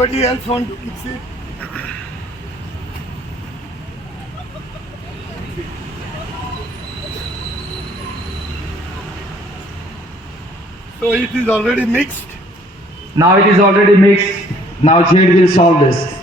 Anybody else want to fix it? So it is already mixed. Now it is already mixed. Now Jade will solve this.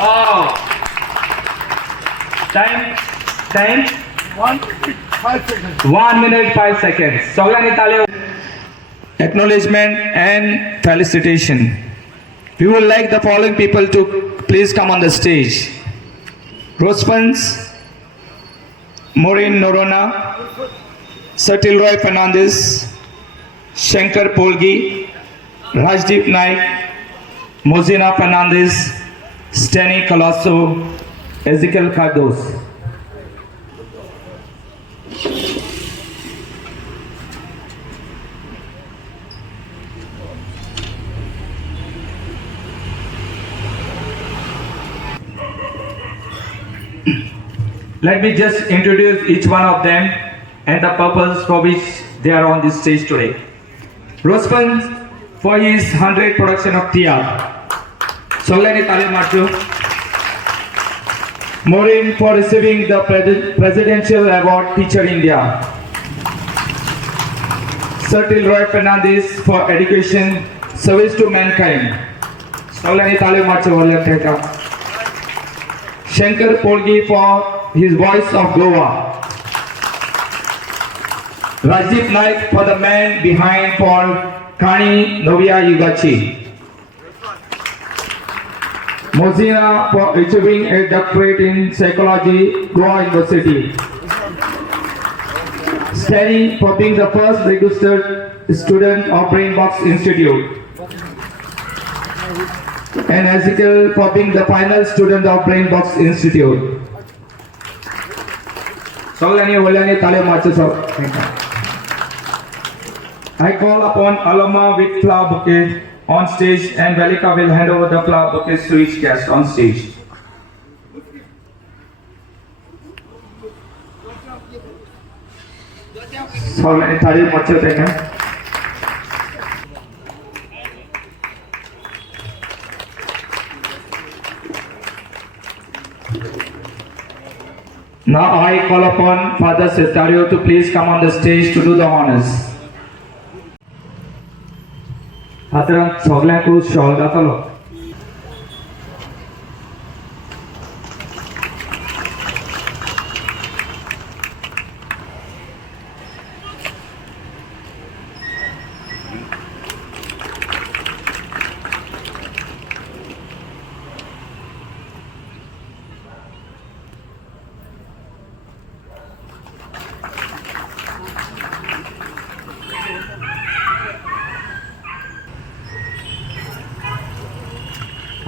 Wow! Time? 1 minute 5 seconds. 1 minute 5 seconds. सगळ्यांनी ताली. Acknowledgement and felicitation. We would like the following people to please come on the stage. Rospens, Maureen Norona, Satil Roy Fernandez, Shankar Polgi, Rajdeep Naik, Mozina Fernandez, Steny Colasso, Ezekiel Cardos. Let me just introduce each one of them and the purpose for which they are on this stage today. Rospan for his 100 production of Tia. Solani Talim Marchu. Maureen for receiving the Presidential Award Teacher India. Satil Roy Fernandez for education, service to mankind. Solani Talim Marchu. Shankar Polgi for his voice of Goa. Rajdeep Naik for the man behind for Kanni, Navya, Yugachi. Mozina for achieving a doctorate in psychology, Goa University. Steny for being the first registered student of Brainbox Institute. And Ezekiel for being the final student of Brainbox Institute. I call upon Aloma with flower bouquet on stage, and Velika will hand over the flower bouquets to each guest on stage. Now I call upon Father Cestario to please come on the stage to do the honors. Father, सगळ्यांकूच shawl घातलो.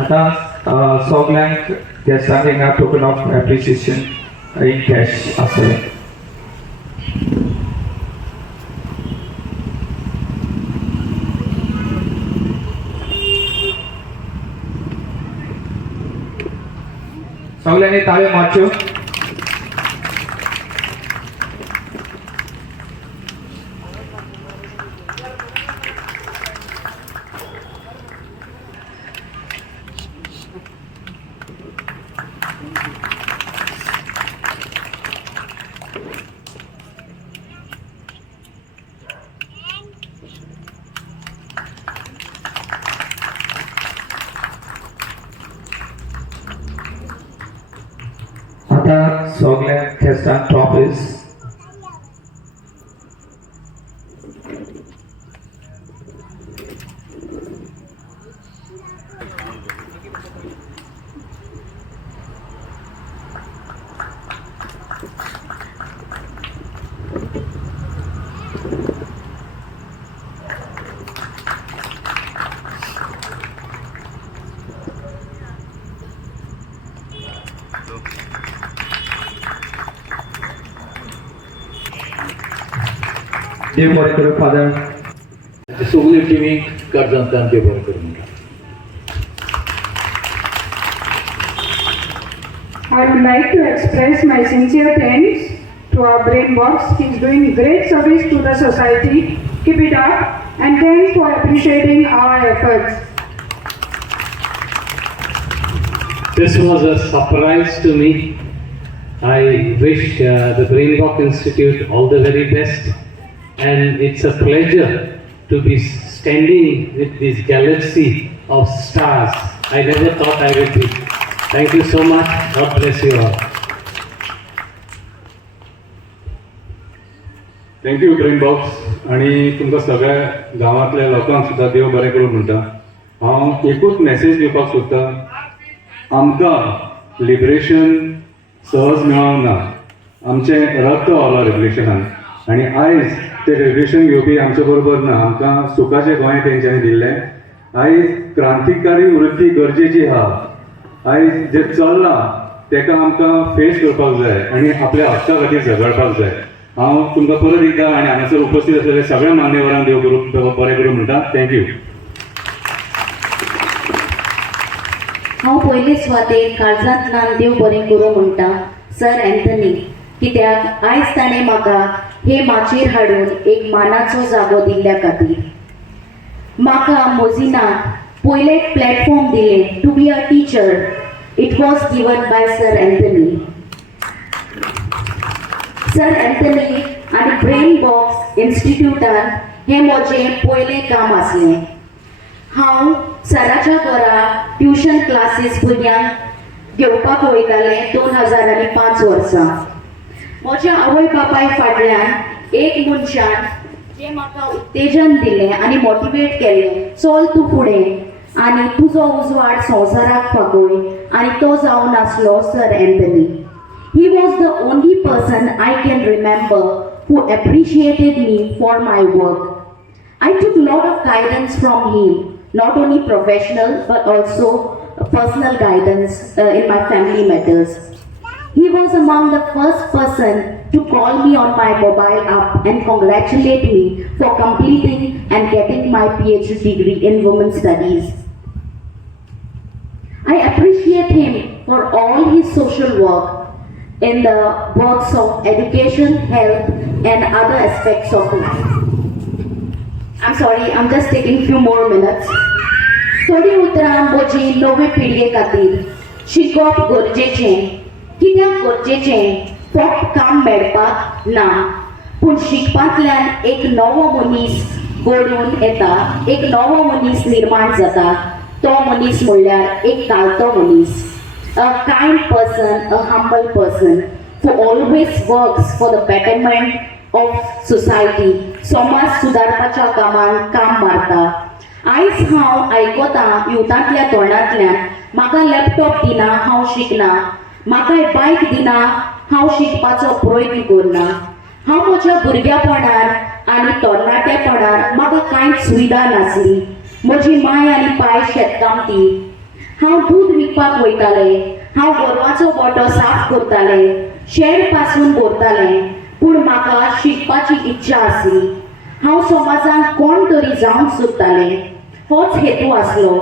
आता सगळ्यांक गेस्टांक हिंगा token of appreciation in cash आसतलें. सगळ्यांनी ताळयो मारच्यो. आता सगळ्यांक खेस्तान ट्रॉफीज देव बरें करूं फादर सगळी टिमीक कारजांतल्यान देव बरें करूं म्हणटा. I would like to express my sincere thanks to our brain box. He's doing great service to the society. Keep it up, and thanks for appreciating our efforts. This was a surprise to me. I wish the Brain Box Institute all the very best, and it's a pleasure to be standing with this galaxy of stars. I never thought I would be. Thank you so much. God bless you all. Thank you brain box आणि तुमकां सगळ्या गांवांतल्या लोकांक सुद्दां देव बरें करूं म्हणटा. हांव एकूच मॅसेज दिवपाक सोदतां. आमकां लिबरेशन सहज मेळोंक ना. आमचें रक्त व्हांवलां रेवल्युशनान आनी आयज तें रेवल्युशन घेवपी आमचे बरोबर ना. आमकां सुखाचें गोंय तेंच्यांनी दिल्लें. आयज क्रांतिकारी वृत्ती गरजेची आहा. आयज जें चल्लां तेका आमकां फेस करपाक जाय आनी आपल्या हक्का खातीर झगडपाक जाय. हांव तुमकां परत एकदां आनी हांगासर उपस्थित आसलेल्या सगळ्या मान्यवरांक देव बरें करूं म्हणटा. थँक्यू. हांव पयले सुवातेर काळजांतल्यान देव बरें करूं म्हणटा सर एंथनी, कित्याक आयज ताणें म्हाका हे माचेर हाडून एक मानाचो जागो दिल्ल्या खातीर. म्हाका मोजिनाक पयले प्लॅटफॉर्म दिले to be a teacher. It was given by sir Anthony. Sir Anthony आनी ब्रेन बॉक्स इन्स्टिट्यूटान हें म्हजें पयलें काम आसलें. हांव सराच्या घरा ट्युशन क्लासीस भुरग्यांक घेवपाक वयतालें 2005 वर्सा. म्हज्या आवय बापाय फाटल्यान एक मनशान जें म्हाका उत्तेजन दिलें आनी मोटिवेट केलें, चल तूं फुडें आनी तुजो उजवाड संवसाराक पागोय, आनी तो जावन आसलो sir Anthony. He was the only person I can remember who appreciated me for my work. I took a lot of guidance from him, not only professional but also personal guidance in my family matters. He was among the first person to call me on my mobile app and congratulate me for completing and getting my PhD degree in women's studies. I appreciate him for all his social work in the works of education, health, and other aspects of life. I'm sorry, I'm just taking few more minutes. थोडी उतरां म्हजी नवे पिळगे खातीर. शिकप गरजेचें. कित्याक गरजेचें? फक्त काम मेळपाक ना, पूण शिकपांतल्यान एक नवो मनीस घडून येता, एक नवो मनीस निर्माण जाता. तो मनीस म्हणल्यार एक कालतो मनीस. A kind person, a humble person who always works for the betterment of society. समाज सुदारपाच्या कामांत काम मारता. आयज हांव आयकतां युथांतल्या तोंडांतल्यान, म्हाका लॅपटॉप दिना हांव शिकना, म्हाका बायक दिना हांव शिकपाचो प्रयत्न करना. हांव म्हज्या भुरग्यापणान आनी तरणाटेपणान म्हाका कांयच सुविधा नासली. म्हजी माय आनी पाय शेतकामती. हांव दूध विकपाक वयतालें, हांव गोरवाचो गोठो साफ करतालें, शेण पासून भरतालें, पूण म्हाका शिकपाची इच्छा आसली. हांव समाजांत कोण तरी जावंक सोदतालें. होच हेतू आसलो.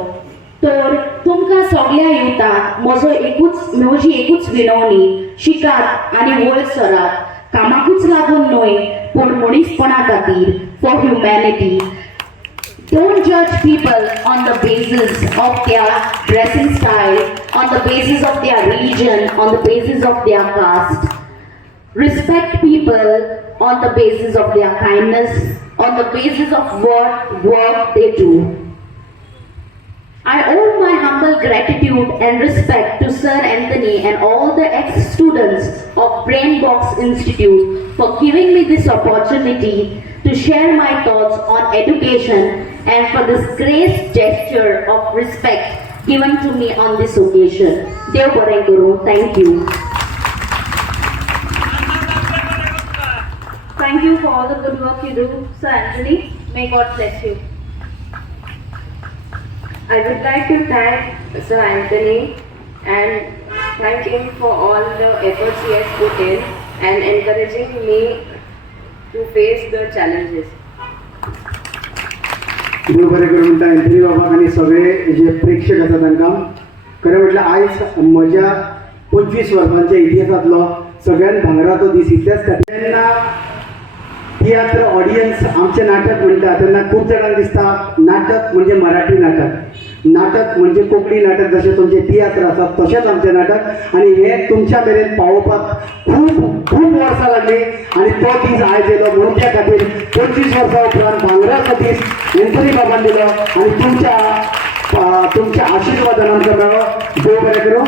तर तुमकां सगळ्या युथांक म्हजी एकूच विनवणी, शिकात आनी वयर सरात. कामाकूच लागून न्हय, पूण मनीसपणा खातीर, for humanity. Don't judge people on the basis of their dressing style, on the basis of their religion, on the basis of their caste. Respect people on the basis of their kindness, on the basis of what work they do. I owe my humble gratitude and respect to Sir Anthony and all the ex-students of Brainbox Institute for giving me this opportunity to share my thoughts on education and for this great gesture of respect given to me on this occasion. Dev Barai Guru, thank you. Thank you for all the good work you do, Sir Anthony. May God bless you. I would like to thank Sir Anthony and thank him for all the efforts he has put in and encouraging me to face the challenges. देव बरें करूं म्हणटा Anthony बाबाक आनी सगळे जे प्रेक्षक आसा तांकां खरें म्हटल्यार आयज म्हज्या 25 वर्सांच्या इतिहासांतलो सगळ्यात भांगराचो दीस इतल्याच खातीर जेन्ना थिएटर ऑडियन्स आमचें नाटक म्हणटा तेन्ना खूब जाणांक दिसता नाटक म्हणजे मराठी नाटक म्हणजे कोंकणी नाटक जशें तुमचें तियात्र आसा तशेंच आमचें नाटक आनी हें तुमच्या मेरेन पावोवपाक खूब वर्सां लागली आनी तो दीस आयज येयलो म्हणून त्या खातीर 25 वर्सां उपरांत भांगराचो दीस एंथनी बाबान दिलो आनी तुमच्या आशिर्वादान आमकां मेळ्ळो. देव बरें करूं.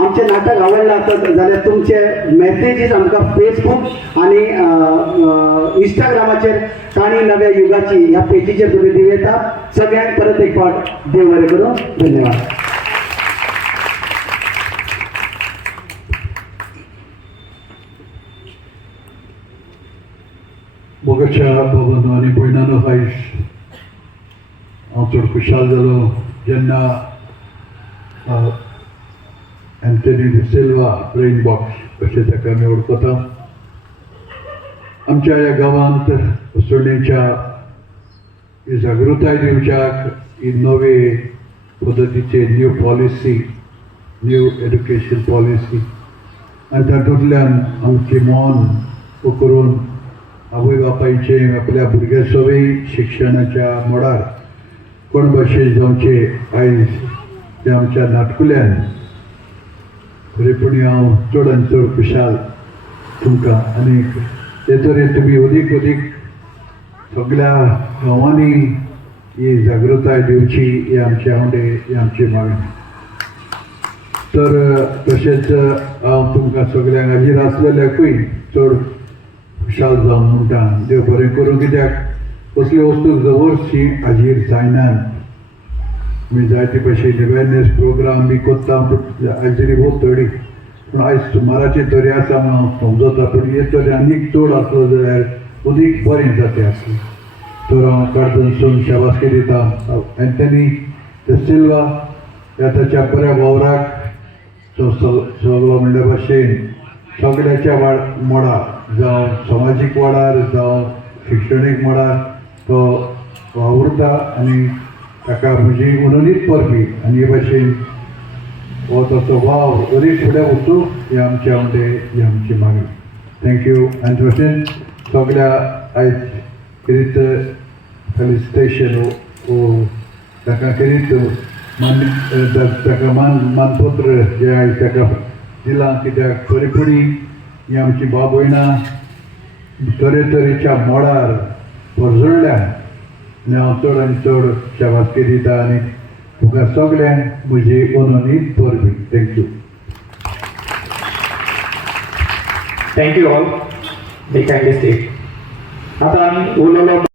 आमचें नाटक आवडलां आसत जाल्यार तुमचे मेसेजीस आमकां फेसबूक आनी इंस्टाग्रामाचेर काणी नव्या युगाची ह्या पेजीचेर तुमी दिवयता. सगळ्यांक परत एक फावट देव बरें करूं. धन्यवाद. मोगाच्या बाबांनो आनी भयणांनो आयज हांव चड खुशाल जालो जेन्ना एंथनी डी सिल्वा ब्रेन बॉक्स अशें ताका आमी वळखता. आमच्या ह्या गांवांत सुण्णेच्या ही जागृताय दिवच्याक ही नवे पद्दतीचे new policy new education policy आनी तातूंतल्यान आमची मोन करून आवय बापायचे आपल्या भुरगे सवय शिक्षणाच्या मोडार कोण भाशेन जावचे आयज ते आमच्या नाटकुल्यान खरेपणी हांव चड आनी चड खुशाल तुमकां आनी ते तरेन तुमी अदीक सगळ्या गांवांनी ही जागृताय दिवची ही आमचे आवडे ही आमची मागणी. तर तशेंच हांव तुमकां सगळ्यांक हाजीर आसलेल्याकूय चड खुशाल जावन म्हणटा देव बरें करूं. कित्याक कसल्यो वस्तू जवळशी हाजीर जायनात. आमी जायते भशेन अवेरनेस प्रोग्राम बी करता पूण हाजिरी बहुत थोडी पूण आयज सुमाराचे तरी आसा हांव समजता पूण हे तरी आनीक चड आसलो जाल्यार अदीक बरें जाता आसलें. तर हांव काळजांसून शाबासकी दिता एंथनी डी सिल्वा ह्या ताच्या बऱ्या वावराक सगळो म्हणल्या भाशेन सगळ्याच्या मोडार जावं समाजीक वाडार जावं शिक्षणीक मोडार तो वावुरता आनी ताका म्हजी उननीत परबी आनी हे भाशेन हो ताचो वाव अदीक फुडें वचूं हें आमचें आवडे ही आमची मागणी. थँक्यू. आनी तशेंच सगळ्या आयज किरीत फेलिसिटेशन ताका किरीत ताका मानपत्र जें आयज ताका दिलां कित्याक खरेपणी ही आमची भाव भयणां तरेतरेच्या मोडार परजळ्ळ्यान आनी हांव चड आनी चड शाबासकी दिता आनी तुका सगळ्यांक म्हजी अनोनीत परबी. Thank you. Thank you all. Be kindly stay. आता आमी उलोवलो